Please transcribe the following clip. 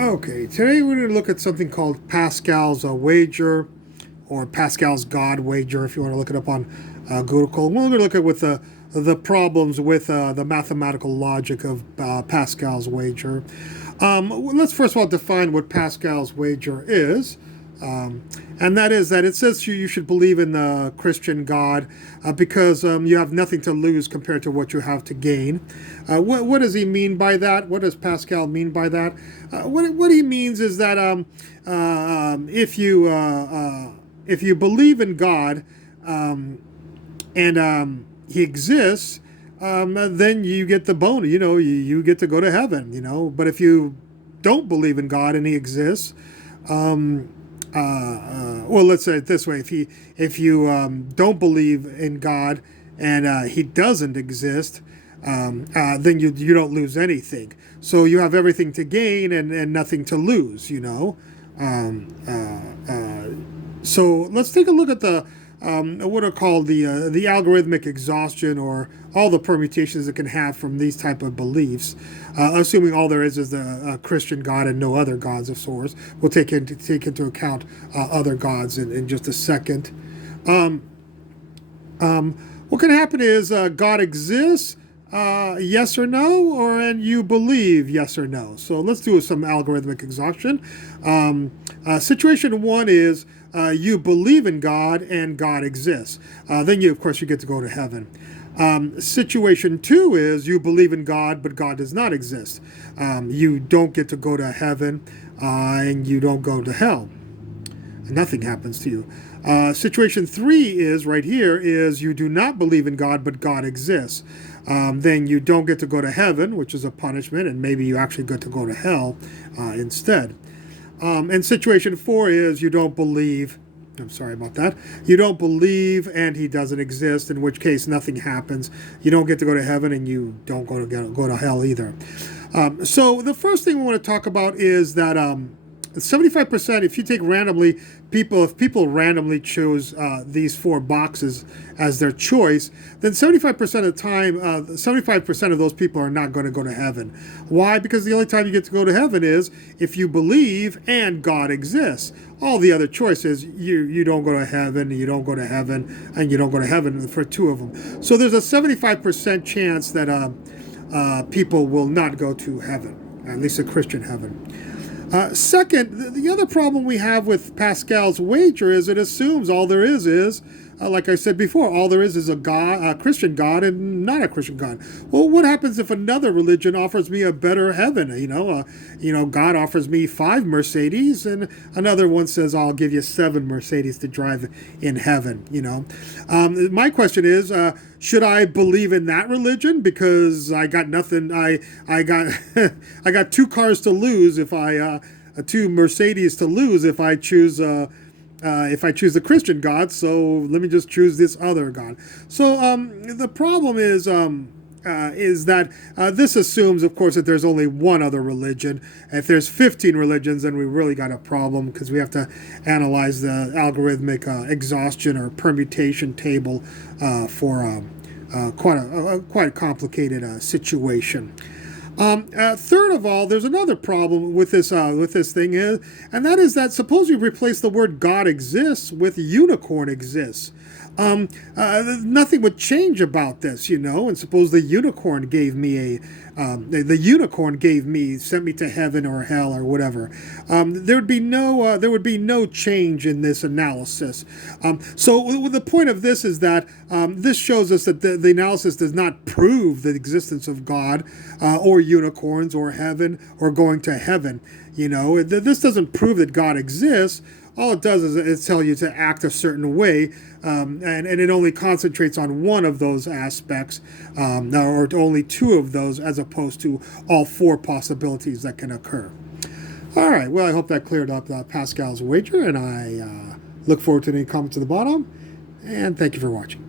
Okay, today we're going to look at something called Pascal's wager, or Pascal's God wager, if you want to look it up on Google. We're going to look at with the problems with the mathematical logic of Pascal's wager. Let's first of all define what Pascal's wager is. And that is that it says you should believe in the Christian God because you have nothing to lose compared to what you have to gain. What does he mean by that? What does Pascal mean by that? What he means is that if you believe in God and he exists, then you get the bonus. You get to go to heaven. But if you don't believe in God and he exists, well, let's say it this way: if you don't believe in God and he doesn't exist, then you don't lose anything. So you have everything to gain and nothing to lose. So let's take a look at the what are called the algorithmic exhaustion, or all the permutations it can have from these type of beliefs, assuming all there is the Christian God and no other gods of sorts. We'll take into account other gods in just a second. What can happen is God exists, yes or no, and you believe yes or no. So let's do some algorithmic exhaustion. Situation one is you believe in God and God exists. Then of course, you get to go to heaven. Situation two is you believe in God, but God does not exist. You don't get to go to heaven, and you don't go to hell. Nothing happens to you. Situation three is right here is you do not believe in God, but God exists. Then you don't get to go to heaven, which is a punishment, and maybe you actually get to go to hell instead. And situation four is you don't believe. I'm sorry about that. You don't believe and he doesn't exist, in which case nothing happens. You don't get to go to heaven and you don't go to hell either. So the first thing we want to talk about is that 75%, if you take randomly, if people randomly choose these four boxes as their choice, then 75% of the time, 75% of those people are not going to go to heaven. Why? Because the only time you get to go to heaven is if you believe and God exists. All the other choices, you don't go to heaven, you don't go to heaven, and you don't go to heaven for two of them. So there's a 75% chance that people will not go to heaven, at least a Christian heaven. Second, the other problem we have with Pascal's wager is it assumes all there is like I said before, all there is a God, a Christian God, and not a Christian God. Well, what happens if another religion offers me a better heaven? God offers me 5 Mercedes, and another one says I'll give you 7 Mercedes to drive in heaven. My question is, should I believe in that religion because I got nothing? I got I got 2 cars to lose if I 2 Mercedes to lose if I choose the Christian God, so let me just choose this other God. So the problem is that this assumes, of course, that there's only one other religion. If there's 15 religions, then we really got a problem because we have to analyze the algorithmic exhaustion or permutation table for quite a complicated situation. Third of all, there's another problem with this thing is, and that is that suppose you replace the word God exists with unicorn exists. Nothing would change about this, and suppose the unicorn gave me sent me to heaven or hell or whatever. There would be no change in this analysis. So the point of this is that this shows us that the analysis does not prove the existence of God or unicorns or heaven or going to heaven. This doesn't prove that God exists. All it does is tell you to act a certain way, and it only concentrates on one of those aspects, or only 2 of those, as opposed to all 4 possibilities that can occur. All right, well, I hope that cleared up Pascal's wager, and I look forward to any comments at the bottom, and thank you for watching.